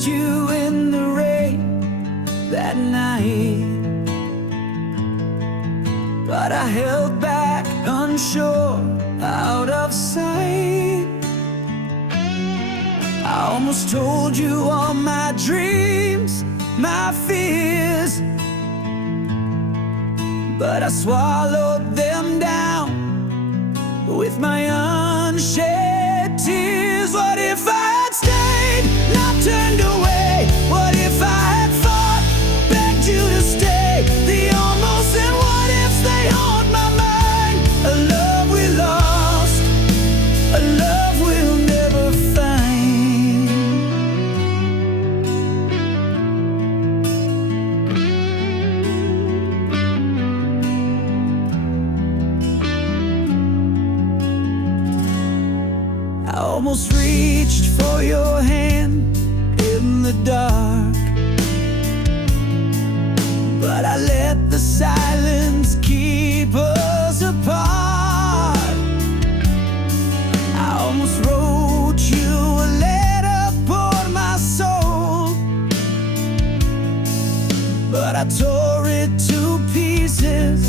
kissed you in the rain that night, but I held back, unsure, out of sight. I almost told you all my dreams, my fears, but I swallowed them down with my unshed tears. What if I had stayed, not turned away? What if I had fought, begged you to stay? The almost and what ifs, they haunt my mind. A love we lost, a love we'll never find. I almost reached for your hand in the dark, but I let the silence keep us apart. I almost wrote you a letter, poured my soul, but I tore it to pieces,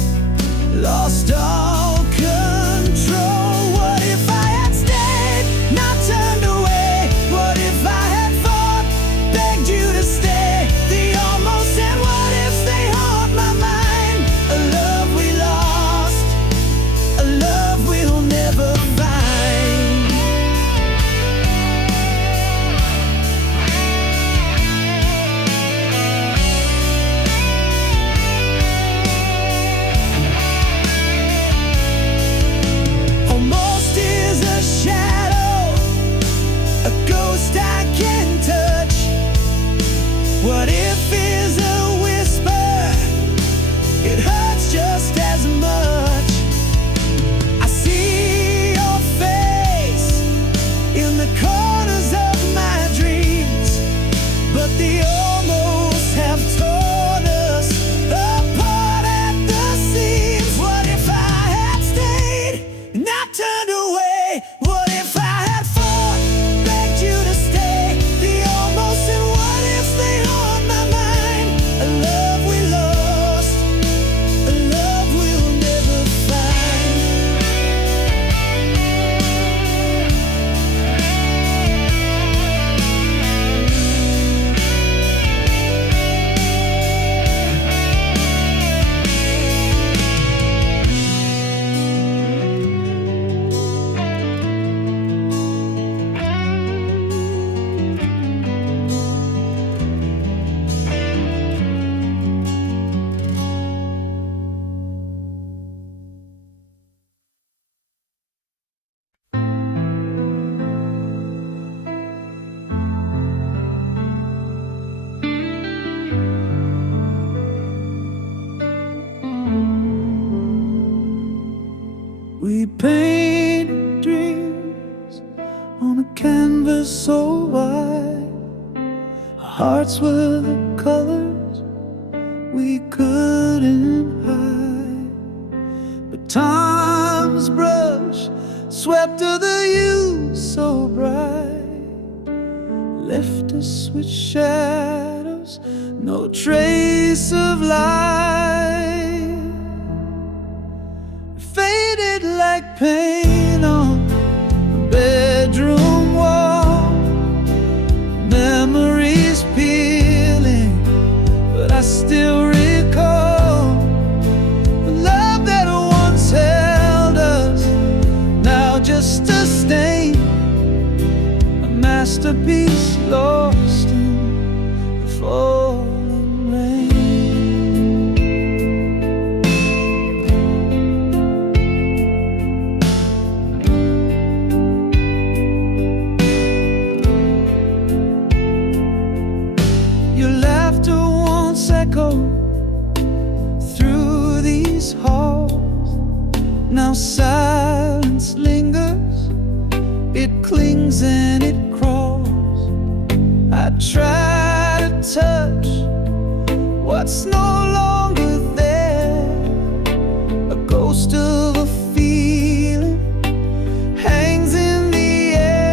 lost all control. What if I had stayed, not turned away? What if I had fought, begged you to stay? The almost and what ifs, they haunt my mind. A love we lost, a love we'll never find. Almost is a shadow, a ghost I can't touch. What if is a whisper, it hurts just as much. I see your face in the corners of my dreams, but the almost have torn us apart at the seams. What if I had stayed, not turned away? What if I had fought, begged you to stay? The almost and what ifs, they haunt my mind. A love we lost, a love we'll never find. We painted dreams on a canvas so wide. Our hearts were the colors we couldn't hide, but time's brush swept to the hue so bright, left us with shadows, no trace of light. Faded like paint on a bedroom wall, memories peeling, but I still recall the love that once held us, now just a stain, a masterpiece lost in the falling rain. Echo through these halls. Now silence lingers, it clings and it crawls. I try to touch what's no longer there, a ghost of a feeling hangs in the air.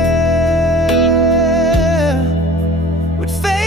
Would fade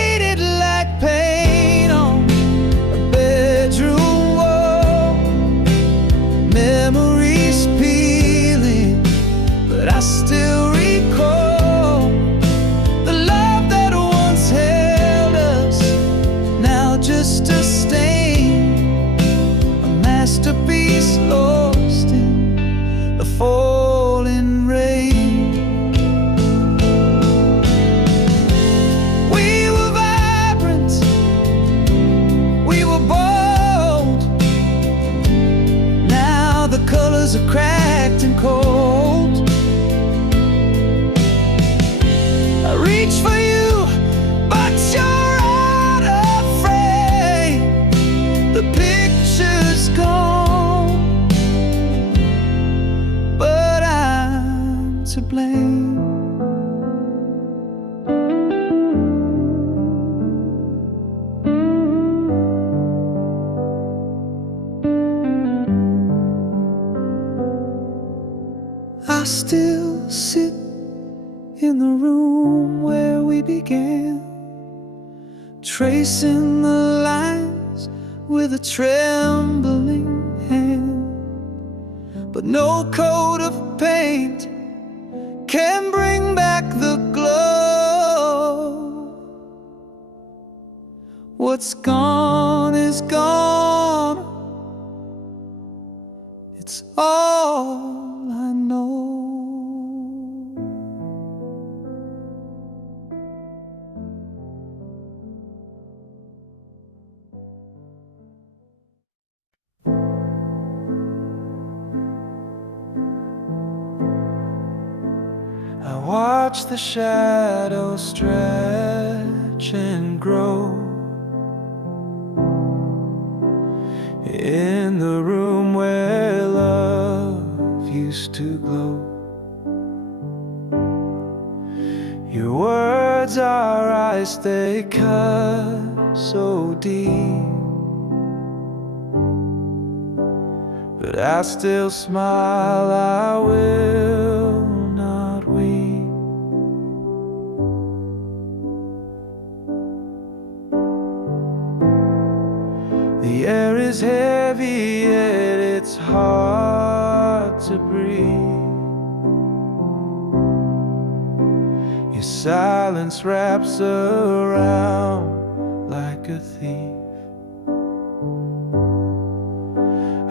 still sit in the room where we began, tracing the lines with a trembling hand. But no coat of paint can bring back the glow. What's gone is gone. It's all I know. I watch the shadows stretch and grow in the room where love used to glow. Your words are ice, they cut so deep, but I still smile, I will not weep. The air is heavy, yet it's hard to breathe. Your silence wraps around like a thief.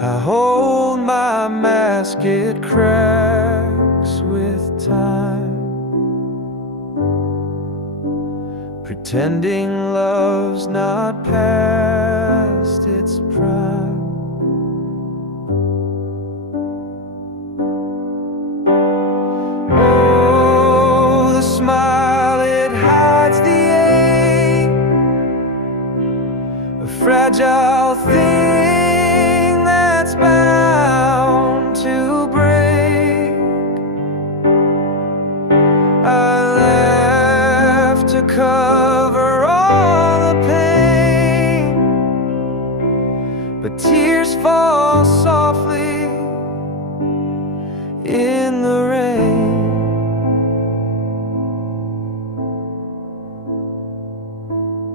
I hold my mask, it cracks with time, pretending love's not past its prime. Oh, the smile, it hides the ache, a fragile thing that's bound to break. I laugh to cover all the pain, but tears fall softly in the rain.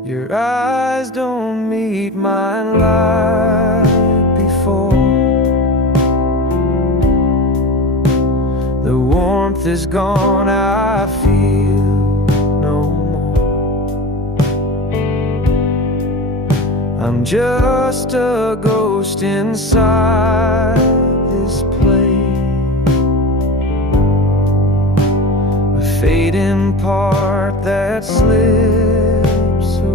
Your eyes don't meet mine like before. The warmth is gone, I feel no more. I'm just a ghost inside this place, a fading part that slips away.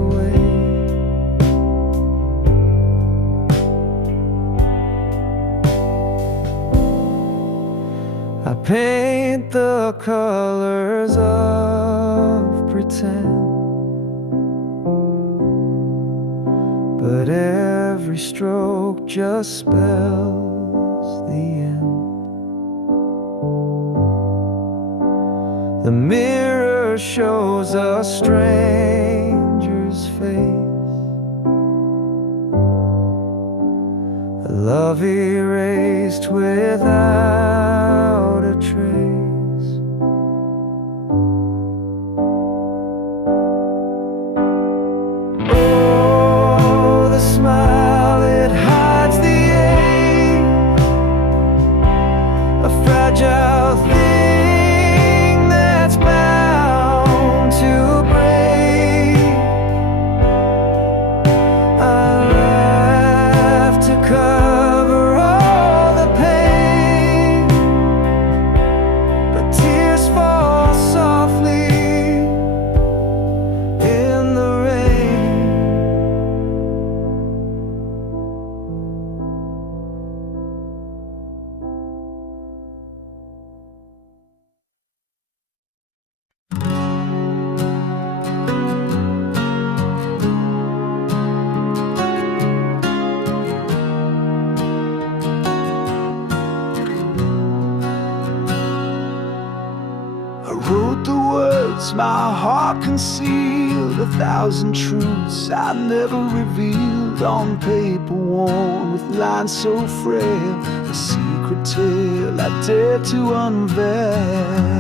I paint the colors of pretend, but every stroke just spells the end. The mirror shows a stranger's face, a love erased without a trace. Oh, the smile, it hides the ache, a fragile thing that's bound to break. I laugh to cover all the pain, but tears fall softly in the rain. I wrote the words my heart concealed concealed, 1,000 truths I never revealed, on paper worn with lines so frail, a secret tale I dare to unveil.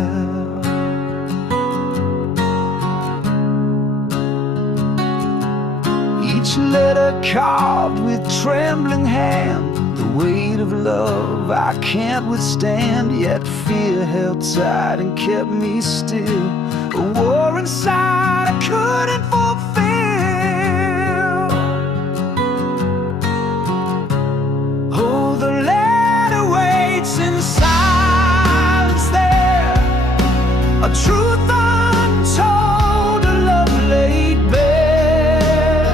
Each letter carved with trembling hand, the weight of love I can't withstand, yet fear held tight and kept me still, a war inside I couldn't fulfill. Oh, the letter waits in silence there, a truth untold, a love laid bare.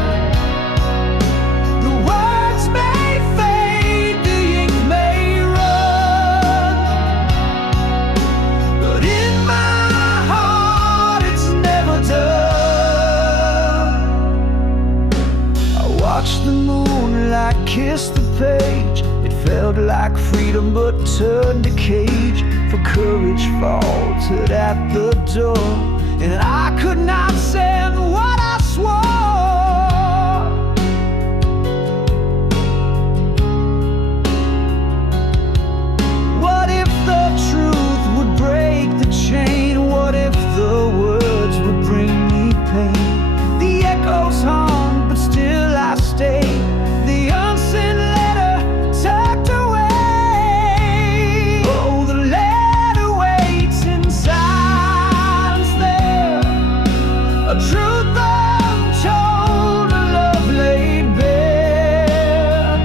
The words may fade, the ink may run, but in my heart it's never done. I watched the moonlight kiss the page, it felt like freedom but turned to cage, for courage faltered at the door, and I could not send what I swore. What if the truth would break the chain? What if the words would bring me pain? The echoes hung, but still I stayed, the unsent letter tucked away. Oh, the letter waits in silence there, a truth untold, a love laid bare.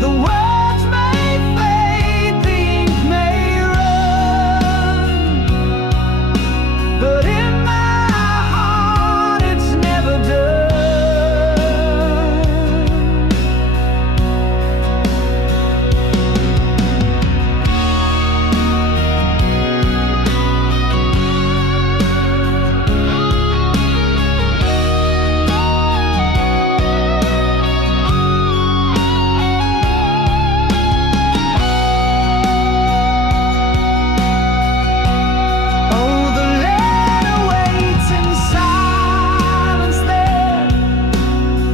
The words may fade, the ink may run, but in my heart it's never done. Oh, the letter waits in silence there,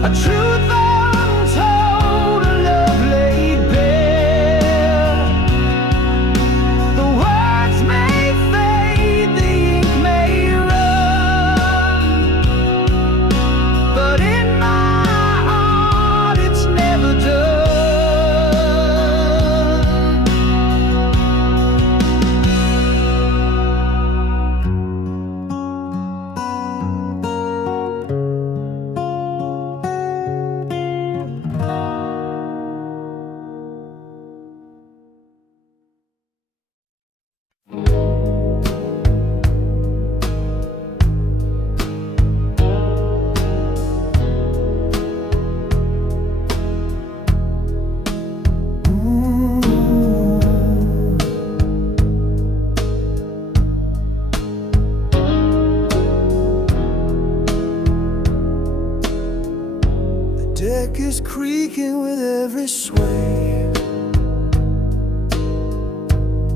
a truth untold, a love laid bare. The words may fade, the ink may run, but in my heart it's never done. The deck is creaking with every sway,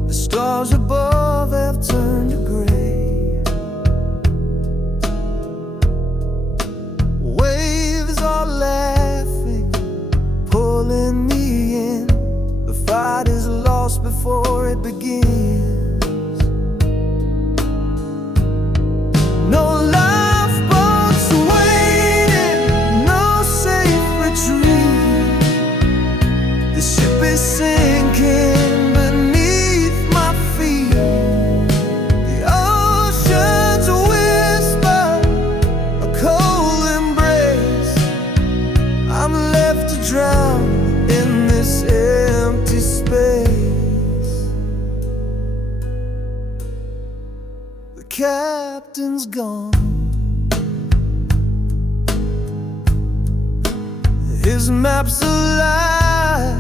the stars above have turned to gray. Waves are laughing, pulling me in, the fight is lost before it begins. No lifeboats waiting, no safe retreat, the ship is sinking beneath my feet. The ocean's whisper, a cold embrace, I'm left to drown in this empty space. The captain's gone, his map's a lie,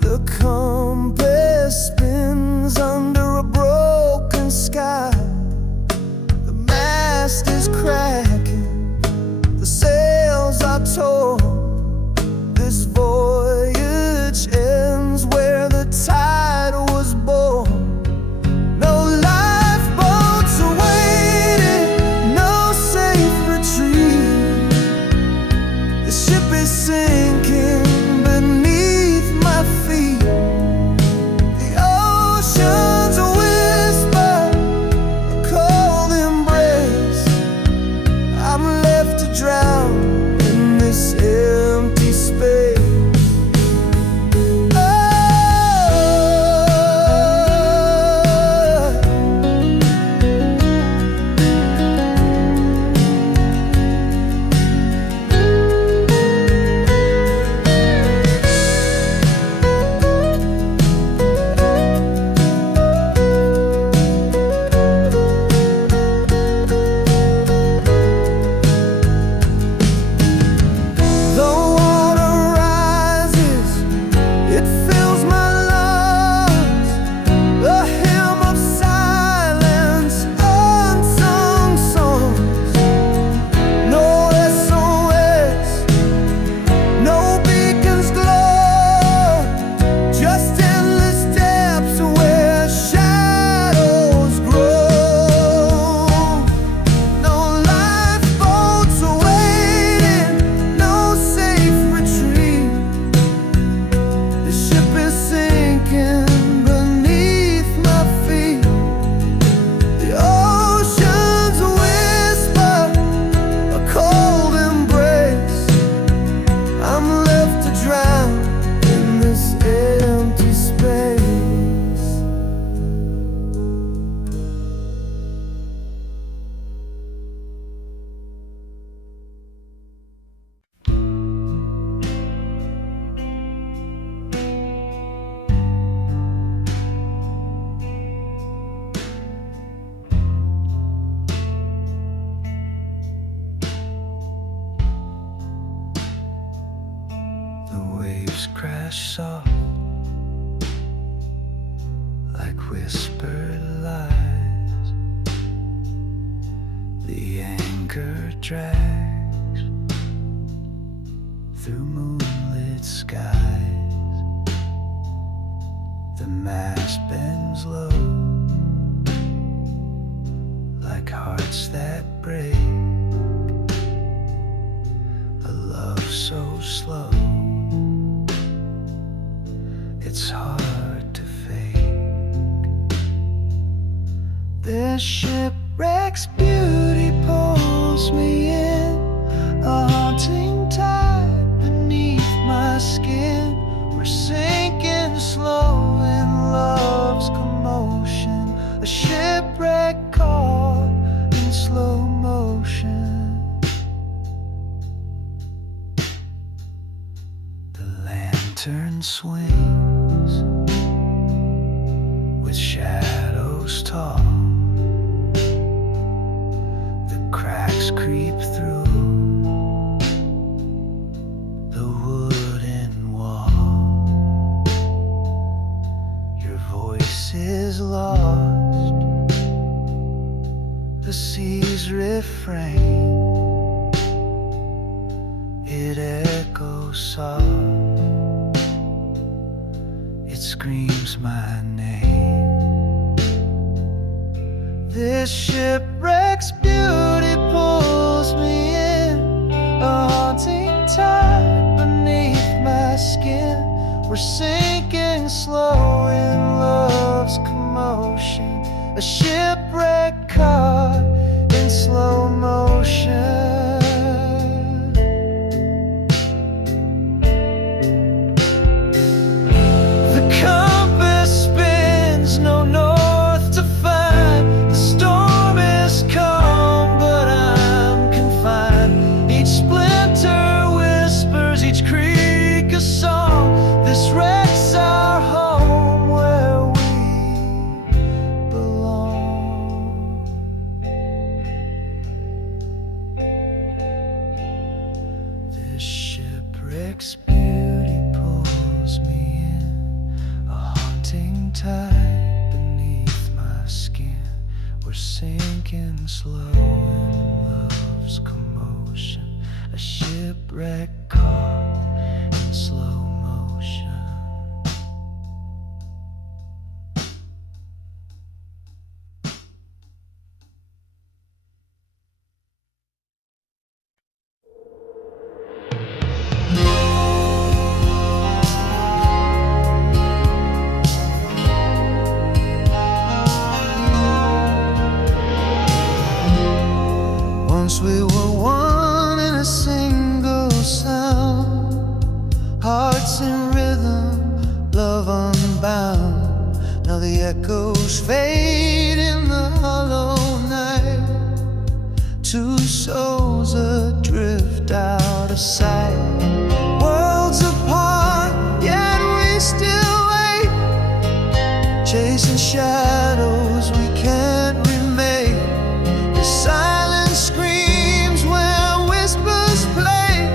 the compass spins under a broken sky, the mast is cracking, the sails are torn, this voyage ends where the tide was born. No lifeboat waves crash soft like whispered lies. The anchor drags through moonlit skies. The mast bends low like hearts that break. A love so slow, it's hard to fake. This shipwreck's beauty pulls me in, a haunting tide beneath my skin. We're sinking slow in love's commotion, a shipwreck caught in slow motion. The lantern swings with shadows tall. The cracks creep through the wooden wall. Your voice is lost, the sea's refrain. It echoes soft, it screams my name. This shipwreck's beauty pulls me in, a haunting tide beneath my skin. We're sinking slow in love's commotion, a shipwreck caught in slow motion. Shipwreck's beauty pulls me in, a haunting tide beneath my skin. We're sinking slow in love's commotion, a shipwreck caught in slow motion. Once we were one in a single sound, hearts in rhythm, love unbound. Now the echoes fade in the hollow night, two souls adrift out of sight. Worlds apart, yet we still wait, chasing shadows we can't remake. The silence screams where whispers play,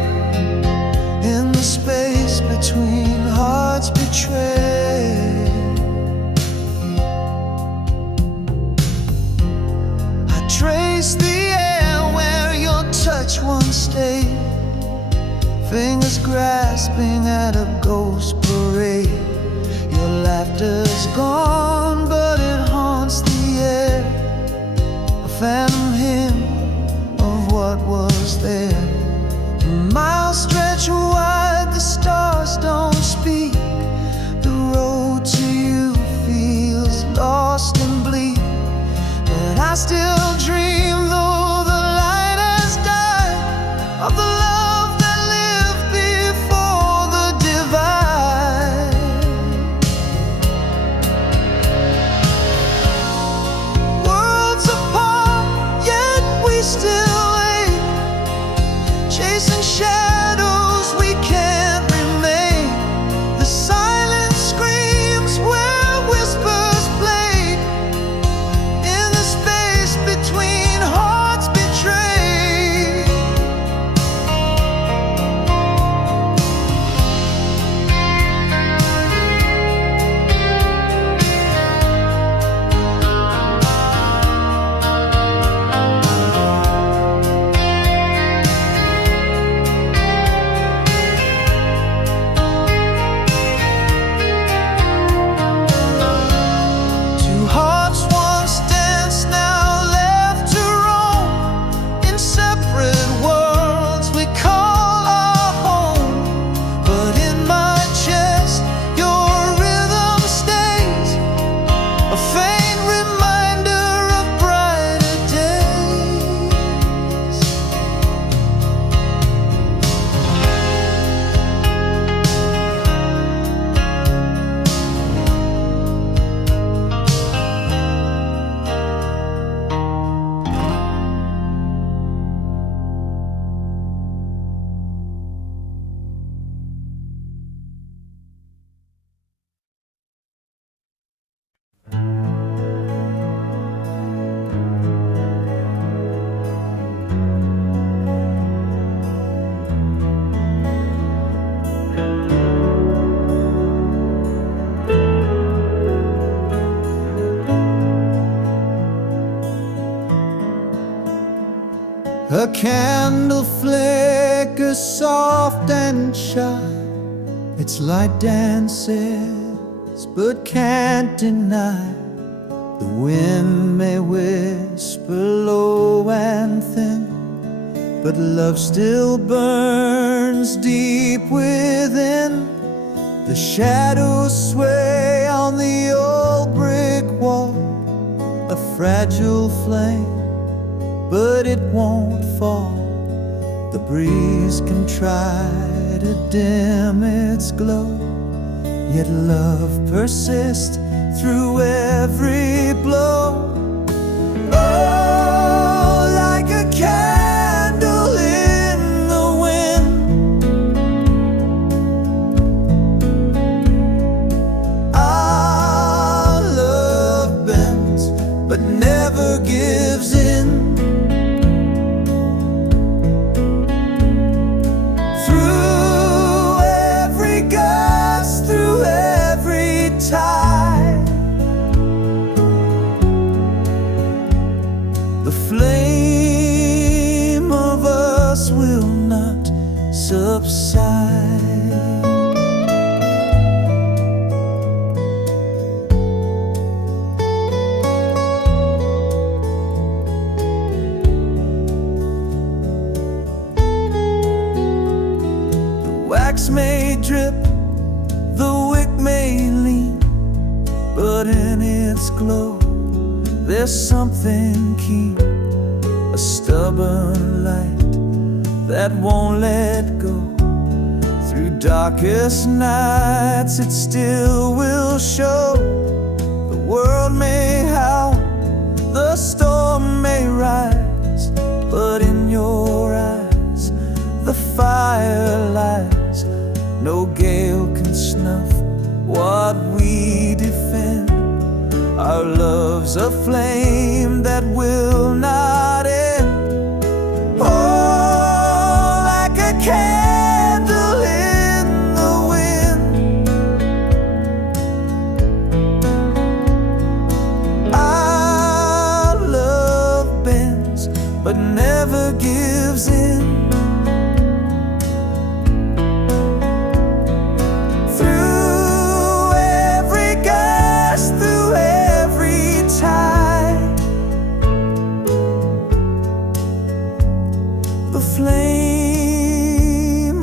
in the space between hearts betrayed. I trace the air where your touch once stayed, fingers grasping at a ghost parade. Your laughter's gone, but it haunts the air, a phantom hymn of what was there. Miles stretch wide, the stars don't speak. The road to you feels lost and bleak, but I still dream, though the light has died, of the love that lived before the divide. Worlds apart, yet we still wait, A candle flickers soft and shy. Its light dances but can't deny. The wind may whisper low and thin, but love still burns deep within. The shadows sway on the old brick wall, a fragile flame, but it won't fall. The breeze can try to dim its glow, yet love persists through every blow. Oh, like a candle in the wind, our love bends but never gives in. Through every gust, through every tide, the flame of us will not subside. The wax may drip, the wick may lean, but in its glow there's something keen, a stubborn light that won't let go. Through darkest nights it still will show. The world may howl, the storm may rise, but in your eyes the fire lies. No gale can snuff what we defend. Our love's a flame that will not end. Oh, like a candle in the wind, our love bends but never gives in. Through every gust, through every tide, the flame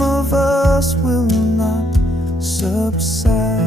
of us will not subside.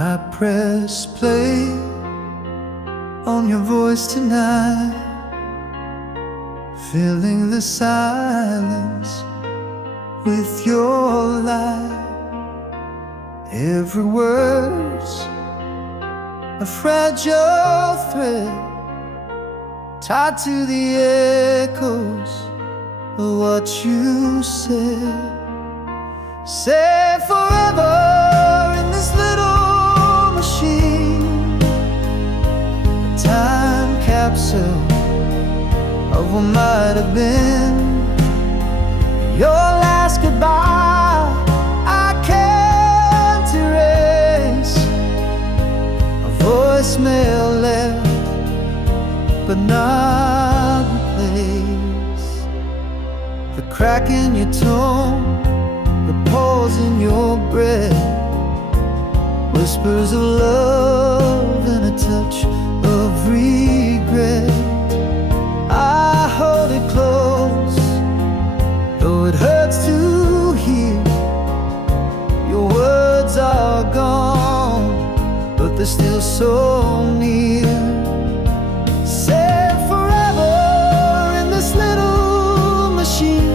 I press play on your voice tonight, filling the silence with your light. Every word's a fragile thread tied to the echoes of what you said. Say forever in this little machine, a time capsule of what might have been. Your last goodbye I can't erase, a voicemail left but not replaced. The crack in your tone, the pause in your breath, whispers of love and a touch of regret. I hold it close, though it hurts to hear. Your words are gone, but they're still so near. Say forever in this little machine,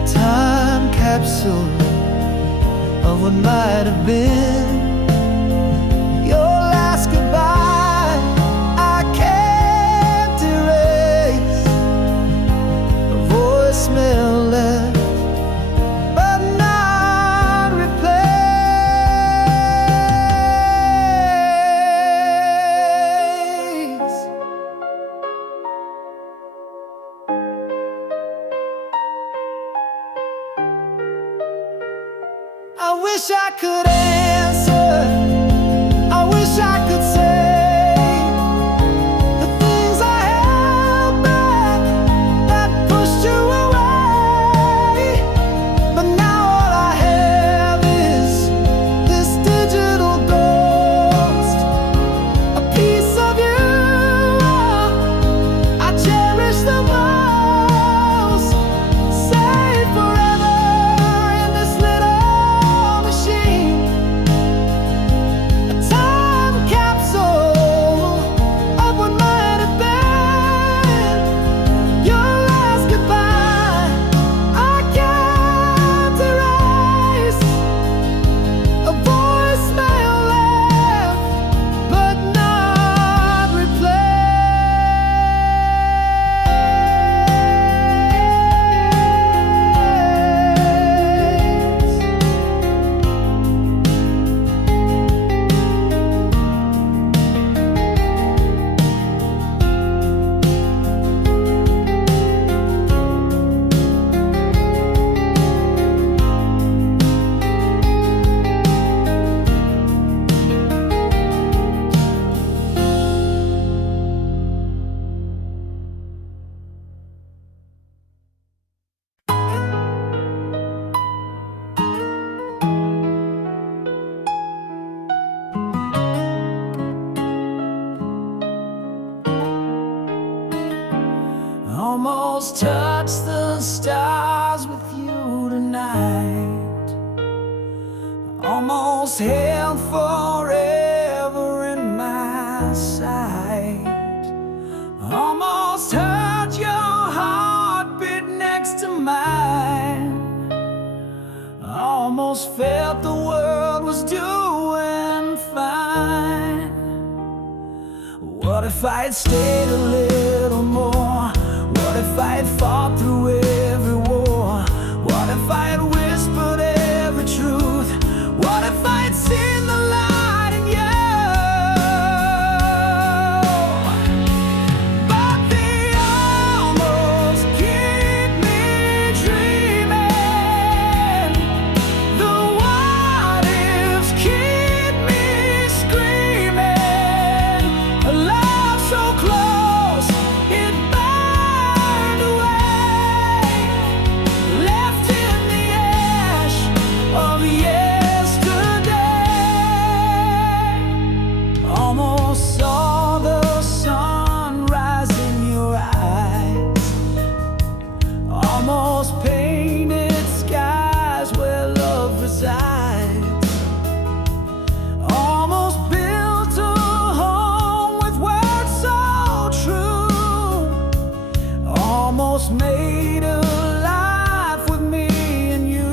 a time capsule of what might have been. Your last goodbye I can't erase, wish I could answer, I wish I could say the things I held back that pushed you away. But now all I have is this digital ghost, a piece of you I cherish the most. Saved forever in this little machine, a time capsule of what might have been. Your last goodbye I can't erase, a voicemail left but not replaced. Almost touched the stars with you tonight, almost held forever in my sight, almost heard your heartbeat next to mine, almost felt the world was doing fine. What if I had stayed a little more? What if I had fought through every war? What if I had whispered every truth? What if I had seen the light in you? But the almost keep me dreaming, the what ifs keep me screaming. A love so close it burned away, left in the ash of yesterday. Almost saw the sun rise in your eyes, almost painted skies where love resides, almost built a home with words so true, almost made a life with me and you.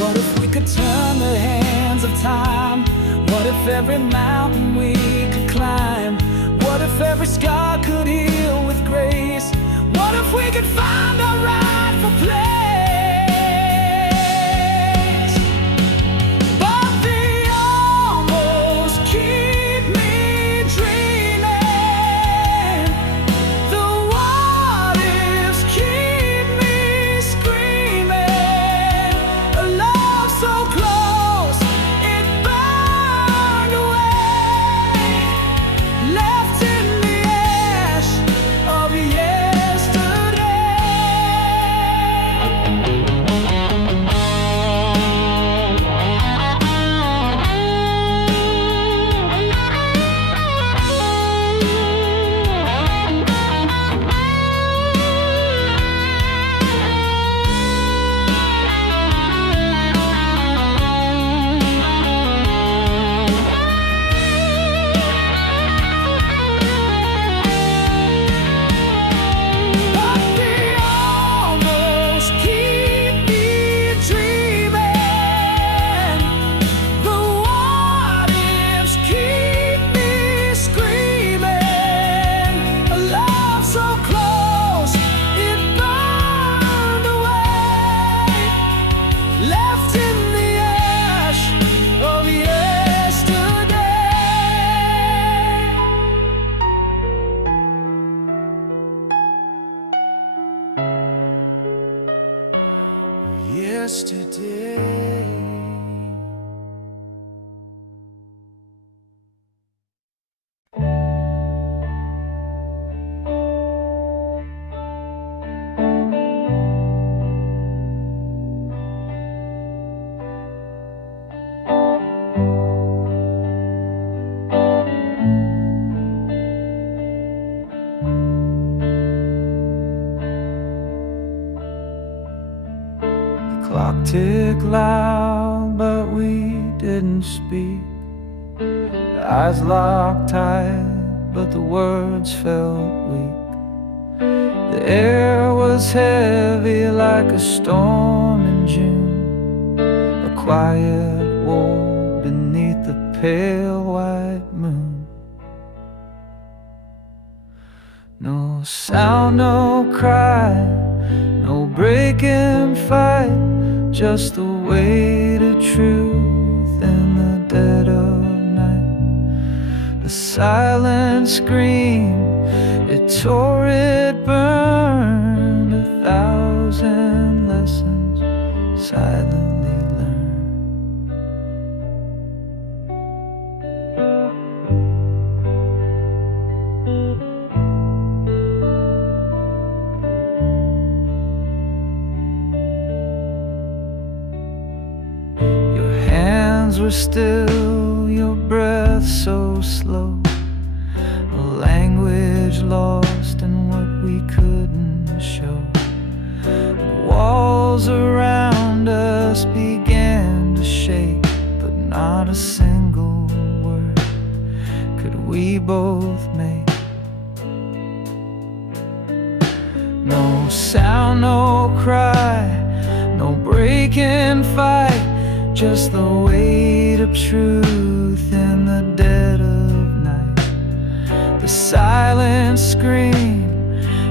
What if we could turn the hands of time? What if every mountain we could climb? What if every scar could heal with grace? What if we could find our rightful place? But the almost keep me dreaming, the what ifs keep me screaming. A love so close it burned away, yesterday. Clock ticked loud, but we didn't speak. Eyes locked tight, but the words felt weak. The air was heavy like a storm in June, a quiet war beneath the pale white moon. No sound, no cry, no breaking fight, just the weight of truth in the dead of night. The silent scream, it tore, it burned, 1,000 lessons silently learned. Were still, your breath so slow, a language lost in what we couldn't show. The walls around us began to shake, but not a single word could we both make. No sound, no cry, no breaking fight, just the weight of truth in the dead of night. The silent scream,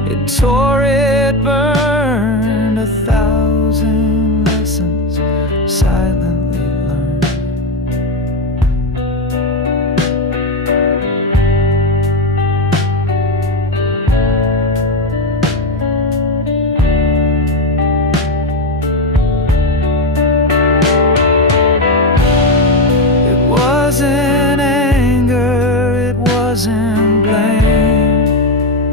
it tore, it burned, 1,000 lessons silently learned. Wasn't anger, it wasn't blame,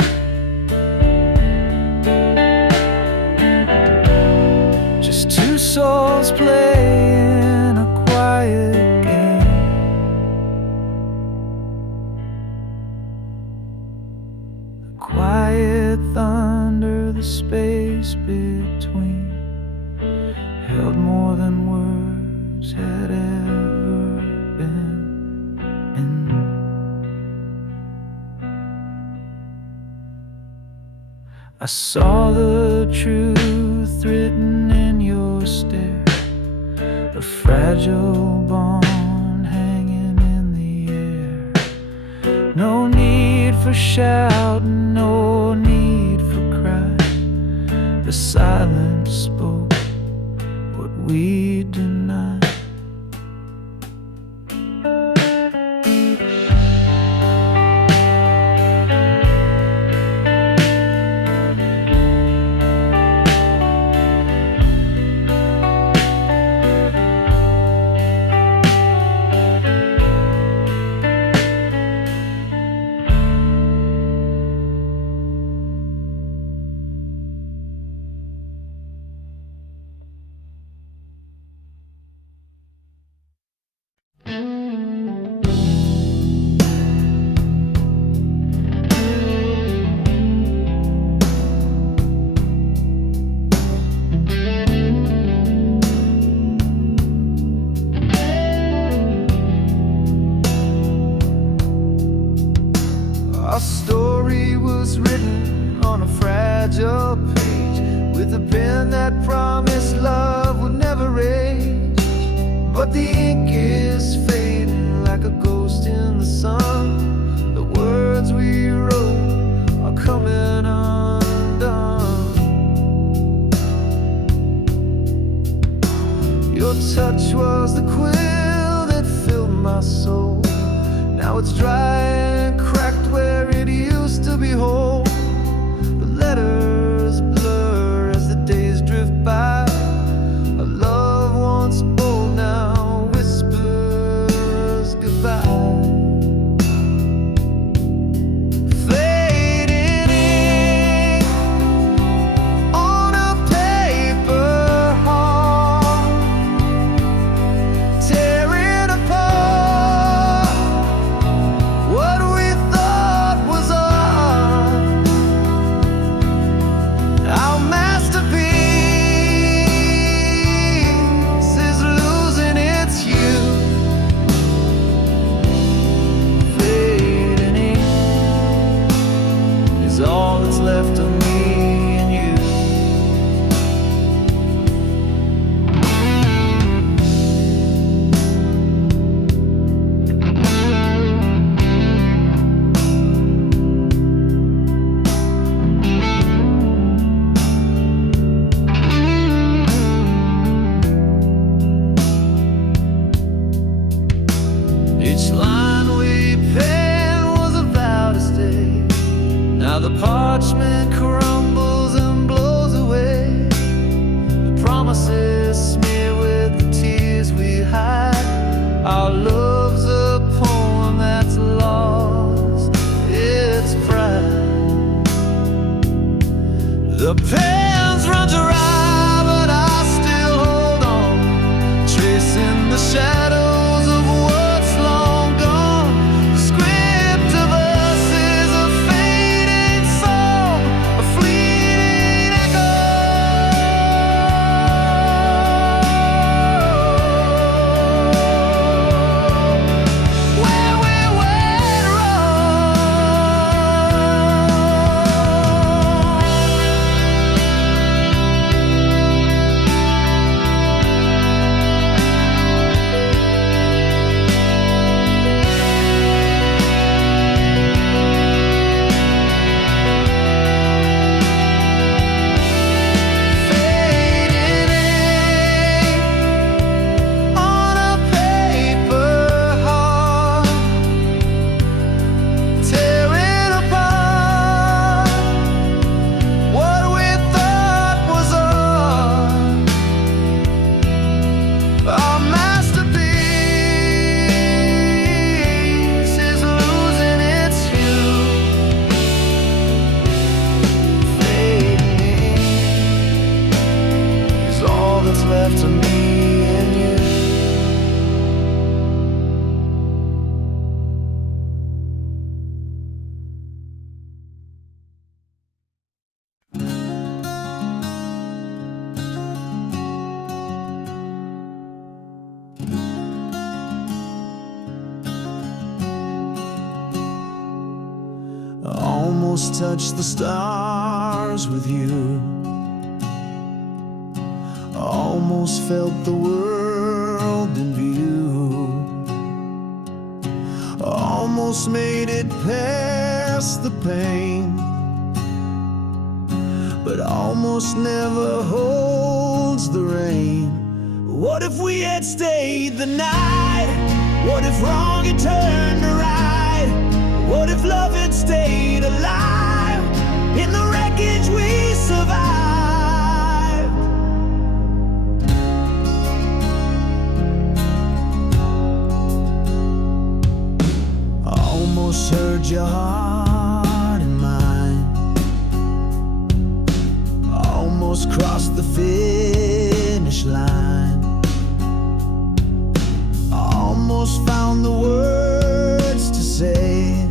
just two souls playing a quiet game. The quiet thunder, the space between, held more than words had ever been. I saw the truth written in your stare, a fragile bond hanging in the air. No need for shouting, no need for crying. The silence spoke what we denied. Our story was written on a fragile page, with a pen that promised love would never age. But the ink is fading like a ghost in the sun. The words we wrote are coming undone. Your touch was the quill that filled my soul. Now it's dry and cracked where it used to be whole. The letters blur as the days drift by. A The pen's run dry, but I still hold on, tracing the shadows of what's long gone. The script of us is a fading song, a fleeting echo. Where we went left to me and you. I almost touched the stars with you. Almost felt the world in view. Almost made it past the pain, but almost never holds the rain. What if we had stayed the night? What if wrong had turned to right? What if love had stayed alive in the wreckage we survived? Almost heard your heart in mine. Almost crossed the finish line. Almost found the words to say,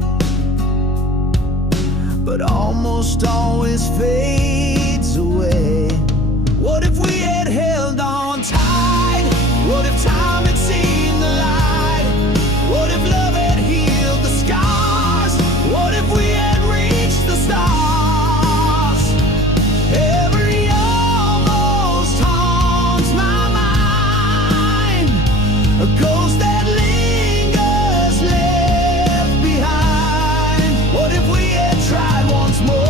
but almost always fades away. What if we had held on tight? What if time had seen the light? What if love had healed the scars? What if we had reached the stars? Every almost haunts my mind, a ghost that lingers left behind. What if we had tried once more?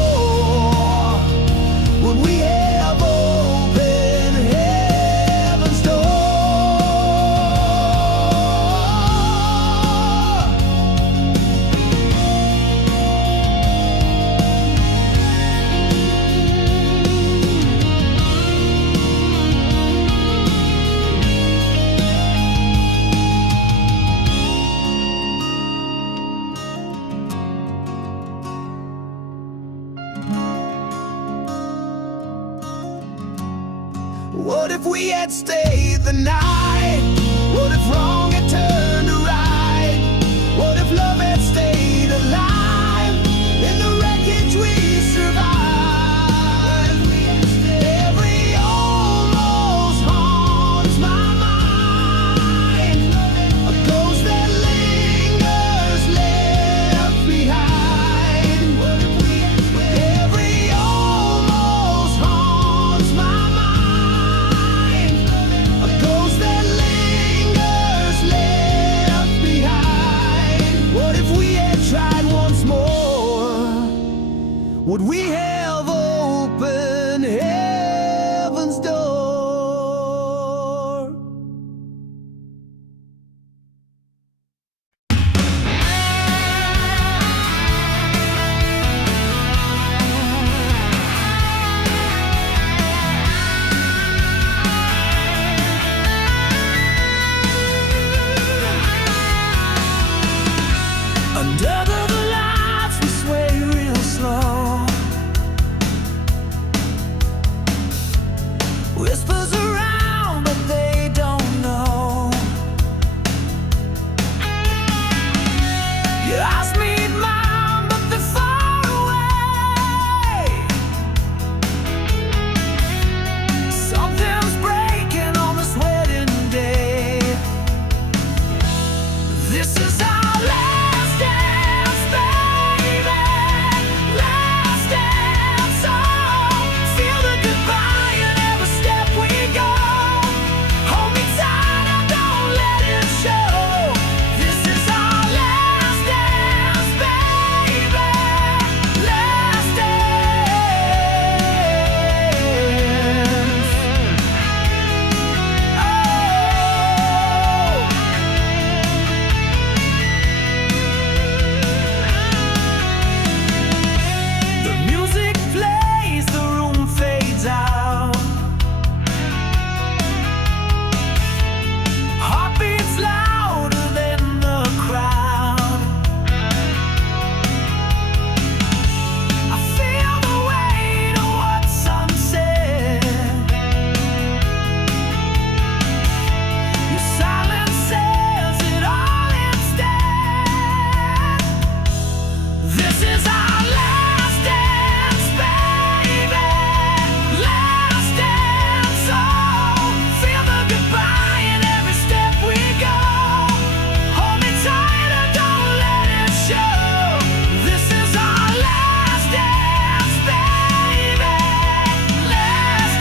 Would we have opened heaven's door? What if we had stayed the night? What if wrong had turned to right? What if love had stayed alive in the wreckage we survived? Every almost haunts my mind, a ghost that lingers left behind. Every almost haunts my mind, a ghost that lingers left behind. What if we had tried once more? Would we have opened heaven's door? Under the lights we sway real slow. This is our last dance, baby. Last dance. Oh, feel the goodbye in every step we go. Hold me tight and don't let it show. This is our last dance, baby. Last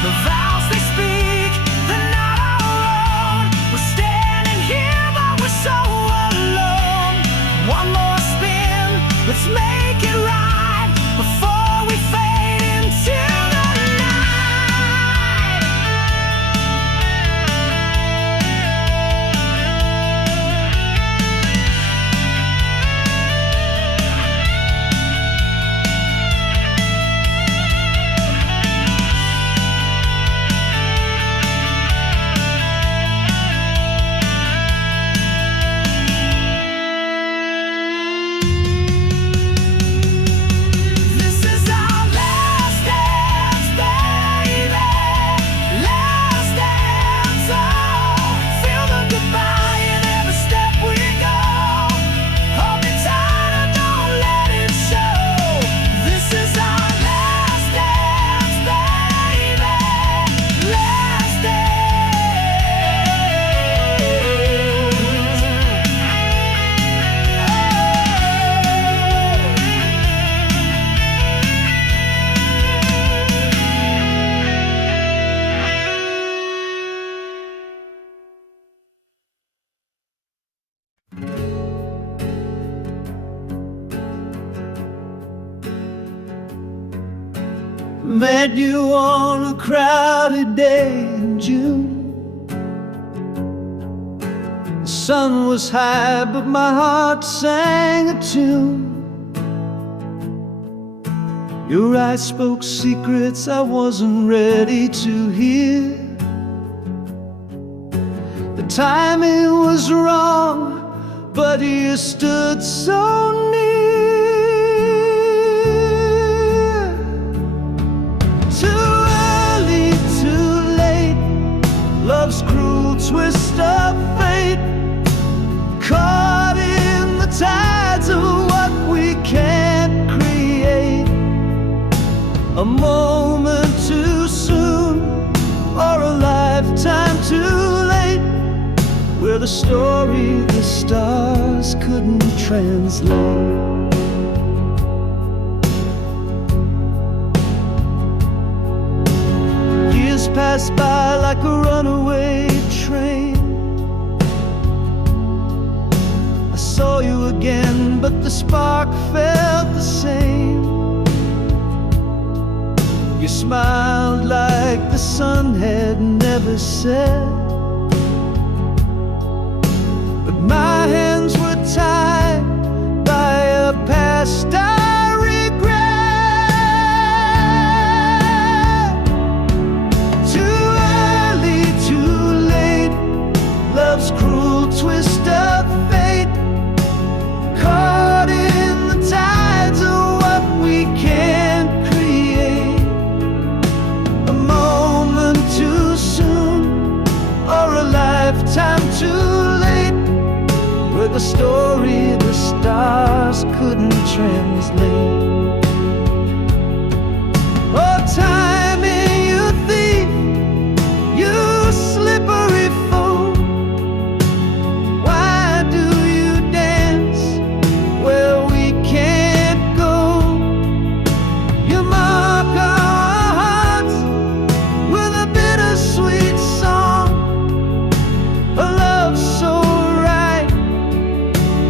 the vows they speak, they're not our own. We're standing here, but we're so alone. One more spin, let's make it right before we fade into the This is our last dance, baby. Last dance. Oh, feel the goodbye in every step we go. Hold me tight and don't let it show. This is our last dance, baby. Last Met you on a crowded day in June. The sun was high, but my heart sang a tune. Your eyes spoke secrets I wasn't ready to hear. The timing was wrong, but you stood so near. Too early, too late, love's cruel twist of fate. Caught in the tides of what we can't create. A moment too soon, or a lifetime too late, where the story the stars couldn't translate. Years passed by like a runaway train. I saw you again, but the spark felt the same. You smiled like the sun had never set. But my hands were tied by a past I regret. Too early, too late, love's cruel twist of fate. Caught in the tides of what we can't create. A moment too soon, or a lifetime too late, where the story the stars couldn't translate. Oh, timing, you thief, you slippery fool. Why do you dance where we can't go? You mark our hearts with a bittersweet song. A love so right,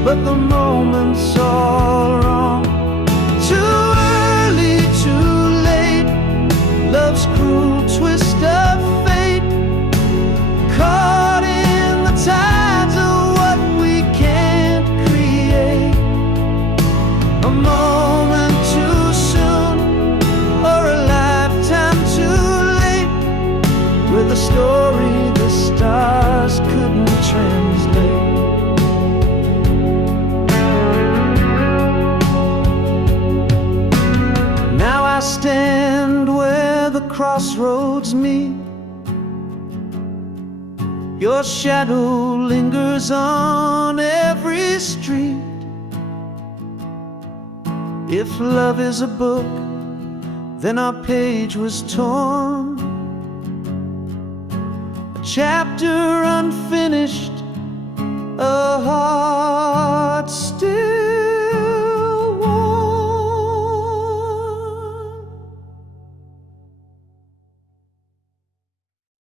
but the moment's all wrong. Too early, too late, love's cruel twist of fate. Caught in the tides of what we can't create. A moment too soon, or a lifetime too late, with a story the stars couldn't translate. stand where the crossroads meet. Your shadow lingers on every street. If love is a book, then our page was torn, a chapter unfinished, a heart